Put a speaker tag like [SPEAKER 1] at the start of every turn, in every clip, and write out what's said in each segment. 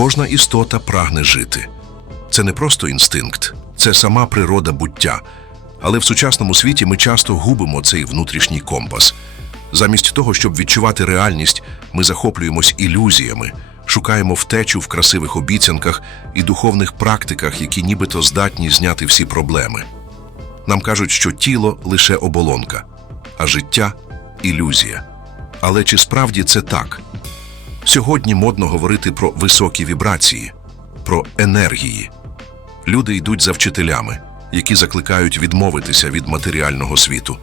[SPEAKER 1] Кожна істота прагне жити. Це не просто інстинкт, це сама природа буття. Але в сучасному світі ми часто губимо цей внутрішній компас. Замість того, щоб відчувати реальність, ми захоплюємось ілюзіями, шукаємо втечу в красивих обіцянках і духовних практиках, які нібито здатні зняти всі проблеми. Нам кажуть, що тіло лише оболонка, а життя ілюзія. Але чи справді це так? Сьогодні модно говорити про високі вібрації, про енергії. Люди йдуть за вчителями, які закликають відмовитися від матеріального світу.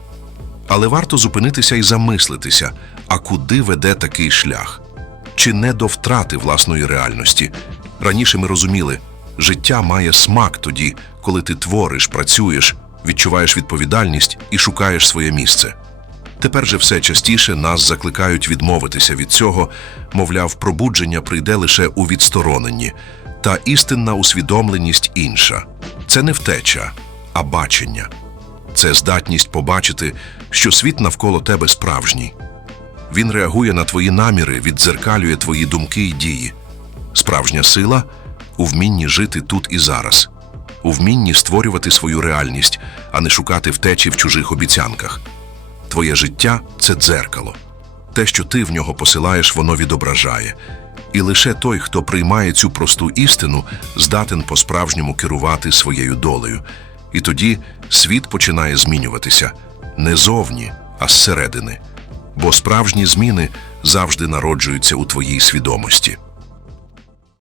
[SPEAKER 1] Але варто зупинитися і замислитися, а куди веде такий шлях? Чи не до втрати власної реальності? Раніше ми розуміли, життя має смак тоді, коли ти твориш, працюєш, відчуваєш відповідальність і шукаєш своє місце. Тепер же все частіше нас закликають відмовитися від цього, мовляв, пробудження прийде лише у відстороненні, та істинна усвідомленість інша. Це не втеча, а бачення. Це здатність побачити, що світ навколо тебе справжній. Він реагує на твої наміри, віддзеркалює твої думки і дії. Справжня сила у вмінні жити тут і зараз, у вмінні створювати свою реальність, а не шукати втечі в чужих обіцянках. Твоє життя це дзеркало. Те, що ти в нього посилаєш, воно відображає. І лише той, хто приймає цю просту істину, здатен по-справжньому керувати своєю долею. І тоді світ починає змінюватися не зовні, а зсередини. Бо справжні зміни завжди народжуються у твоїй свідомості.